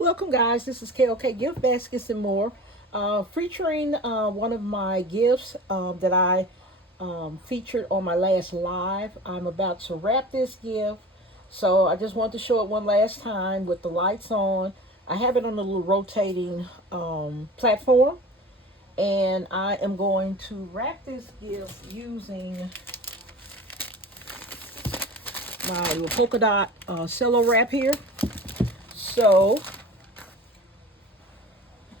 Welcome, guys. This is KOK Gift Baskets and More, featuring one of my gifts that I featured on my last live. I'm about to wrap this gift, so I just want to show it one last time with the lights on. I have it on a little rotating platform, and I am going to wrap this gift using my little polka dot cello wrap here. So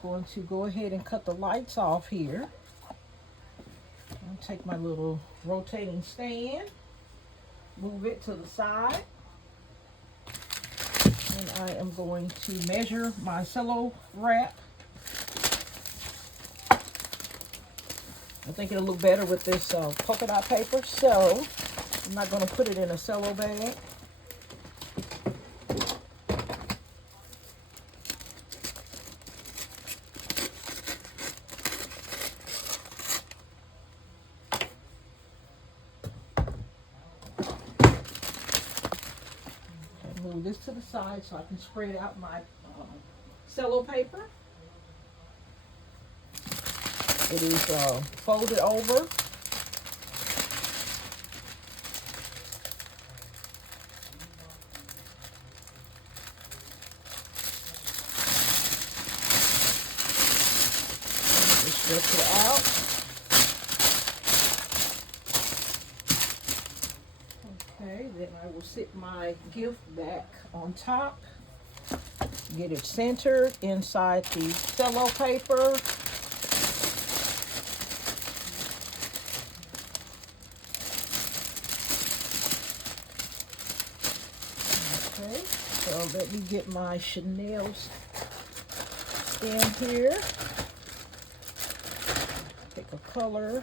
going to go ahead and cut the lights off here. I'll take my little rotating stand, move it to the side, and I am going to measure my cello wrap. I think it'll look better with this polka dot paper, so I'm not going to put it in a cello bag. Move this to the side so I can spread out my cello paper. It is folded over. Just stretch it out. Okay, then I will sit my gift back on top. Get it centered inside the cello paper. Okay, so let me get my Chanel's in here. Pick a color.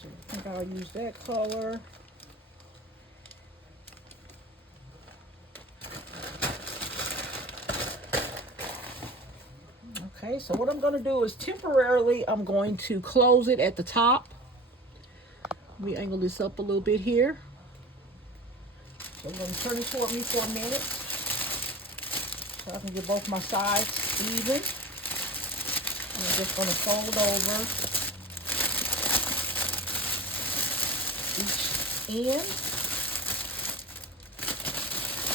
So I think I'll use that color. Okay, so what I'm going to do is temporarily, I'm going to close it at the top. Let me angle this up a little bit here. So I'm going to turn it toward me for a minute so I can get both my sides even. And I'm just going to fold over each end.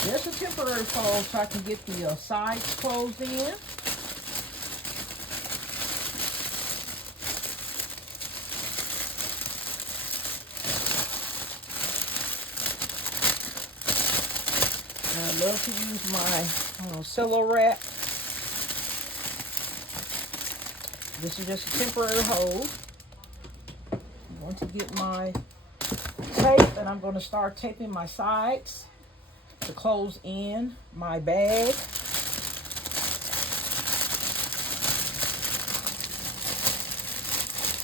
Just a temporary fold so I can get the sides closed in. I love to use my cello wrap. This is just a temporary hold. I'm going to get my tape and I'm going to start taping my sides to close in my bag.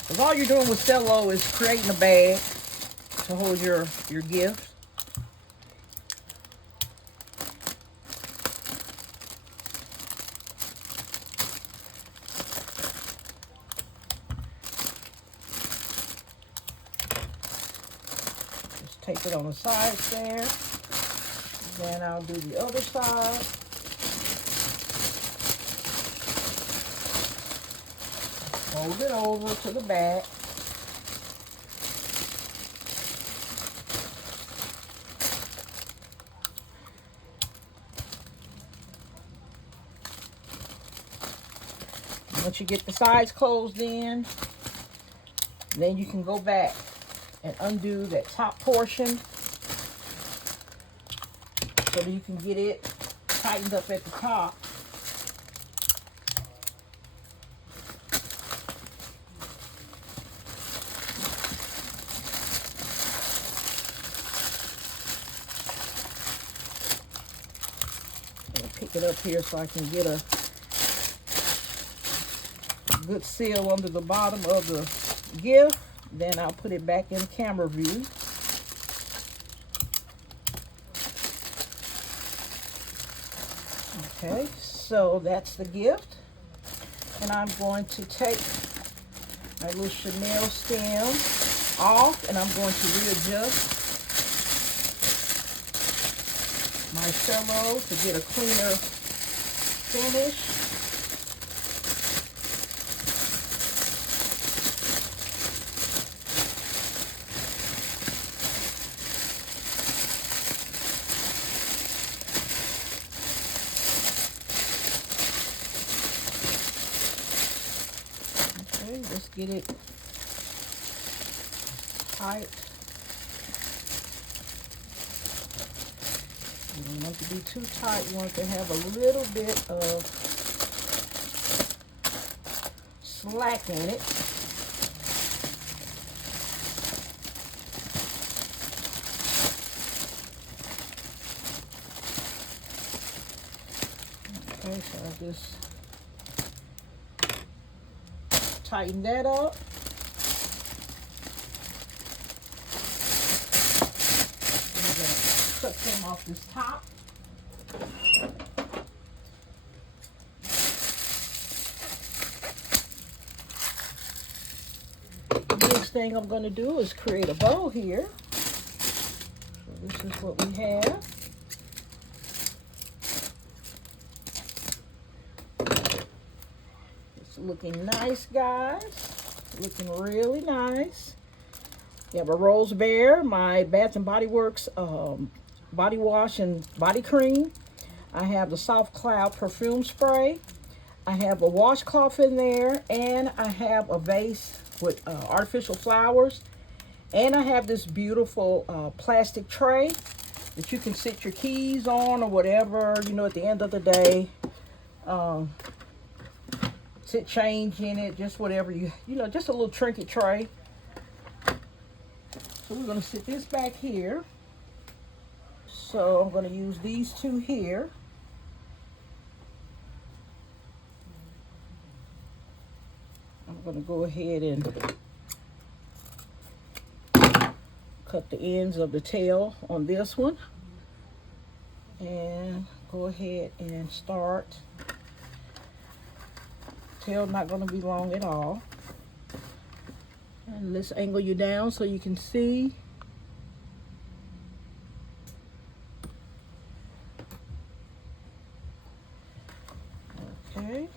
Because all you're doing with cello is creating a bag to hold your gift. Tape it on the sides there. Then I'll do the other side. Fold it over to the back. Once you get the sides closed in, then you can go back and undo that top portion so that you can get it tightened up at the top. I'll pick it up here so I can get a good seal under the bottom of the gift. Then I'll put it back in camera view. Okay, so that's the gift. And I'm going to take my little Chanel stem off, and I'm going to readjust my cello to get a cleaner finish. Okay, let's get it tight. You don't want it to be too tight. You want it to have a little bit of slack in it. Okay, so I just tighten that up. I'm going to cut some off this top. The next thing I'm going to do is create a bow here. So this is what we have. It's looking nice, guys. Looking really nice. You have a Rose Bear, my Bath and Body Works body wash and body cream. I have the Soft Cloud perfume spray. I have a washcloth in there, and I have a vase with artificial flowers. And I have this beautiful plastic tray that you can sit your keys on or whatever, you know, at the end of the day. Sit change in it, just whatever you know, just a little trinket tray. So we're going to sit this back here. So I'm going to use these two here. I'm going to go ahead and cut the ends of the tail on this one. And go ahead and start. Tail not going to be long at all. And let's angle you down so you can see. Okay.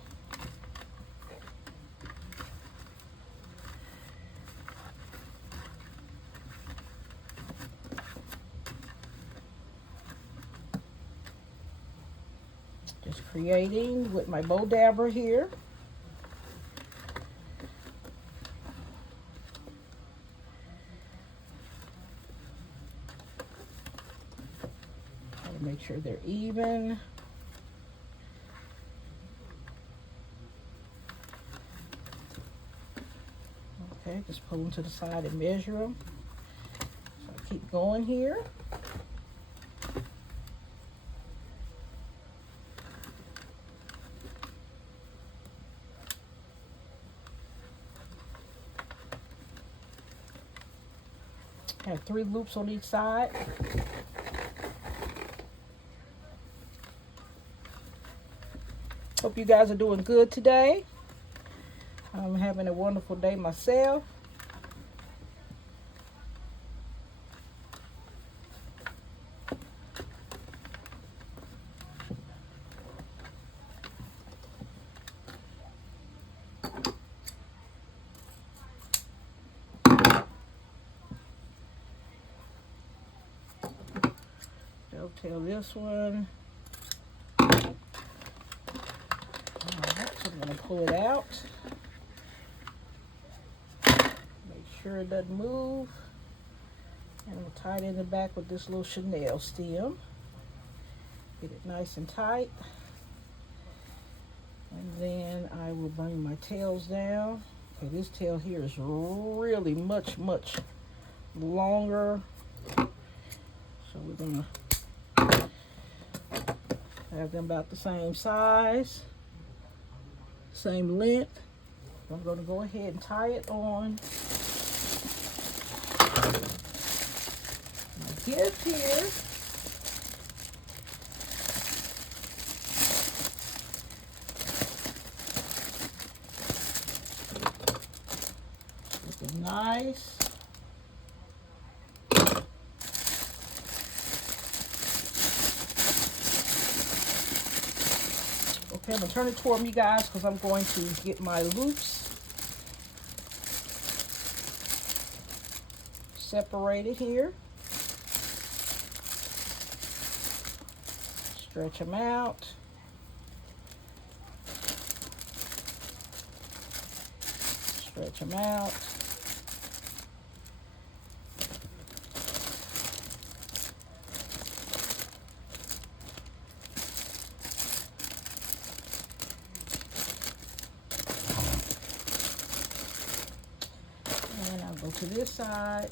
Just creating with my bow dabber here. Make sure they're even. Okay, just pull them to the side and measure them. So I keep going here. I have 3 loops on each side. Hope you guys are doing good today. I'm having a wonderful day myself. Dovetail this one. I'm going to pull it out. Make sure it doesn't move. And we'll tie it in the back with this little Chanel stem. Get it nice and tight. And then I will bring my tails down. Okay, this tail here is really much longer. So we're going to have them about the same size. Same length. I'm going to go ahead and tie it on my gift here. Looking nice. Okay, I'm going to turn it toward me, guys, because I'm going to get my loops separated here. Stretch them out. Stretch them out. And I'll go to this side.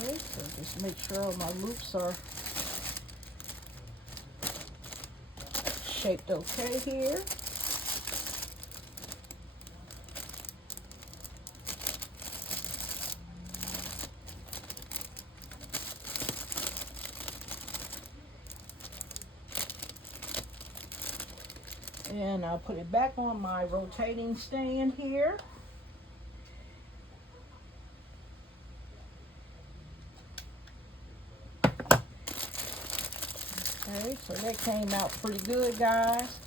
Okay, so just make sure all my loops are shaped okay here. And I'll put it back on my rotating stand here. Okay, so that came out pretty good, guys.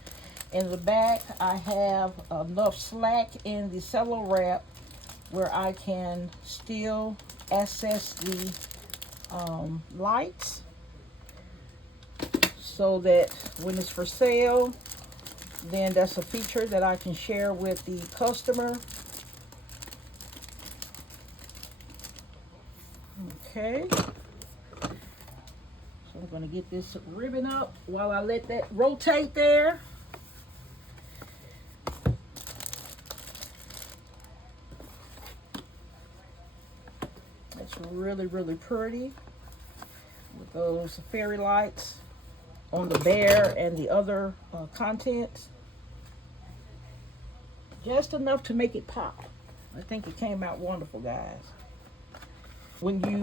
In the back, I have enough slack in the cello wrap where I can still access the lights, so that when it's for sale, then that's a feature that I can share with the customer. Okay. So I'm going to get this ribbon up while I let that rotate there. That's really, really pretty with those fairy lights on the bear and the other contents. Just enough to make it pop. I think it came out wonderful, guys. When you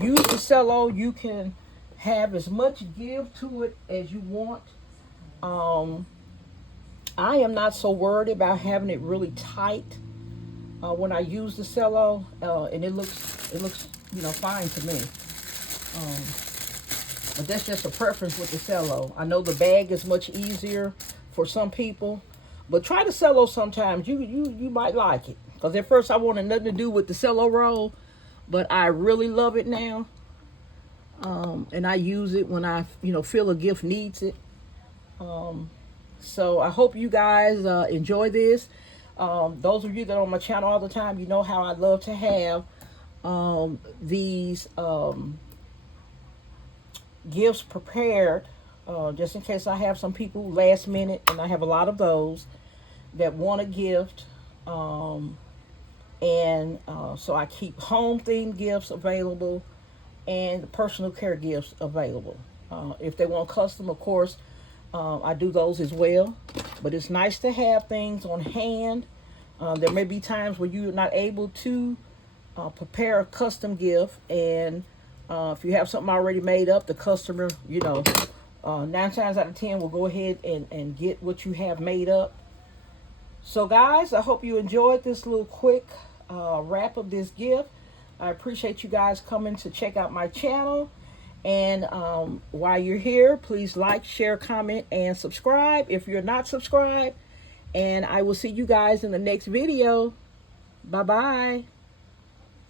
use the cello, you can have as much give to it as you want. I am not so worried about having it really tight when I use the cello, and it looks fine to me. But that's just a preference with the cello. I know the bag is much easier for some people, but try the cello sometimes. You might like it. Because at first I wanted nothing to do with the cello roll, but I really love it now. And I use it when I feel a gift needs it. So I hope you guys enjoy this. Those of you that are on my channel all the time, you know how I love to have these gifts prepared, just in case I have some people last minute, and I have a lot of those that want a gift. So I keep home themed gifts available and personal care gifts available. If they want custom, of course, I do those as well. But it's nice to have things on hand. There may be times where you're not able to prepare a custom gift, and if you have something already made up, the customer, 9 times out of 10 will go ahead and get what you have made up. So guys, I hope you enjoyed this little quick wrap of this gift. I appreciate you guys coming to check out my channel. And while you're here, please like, share, comment, and subscribe if you're not subscribed. And I will see you guys in the next video. Bye-bye.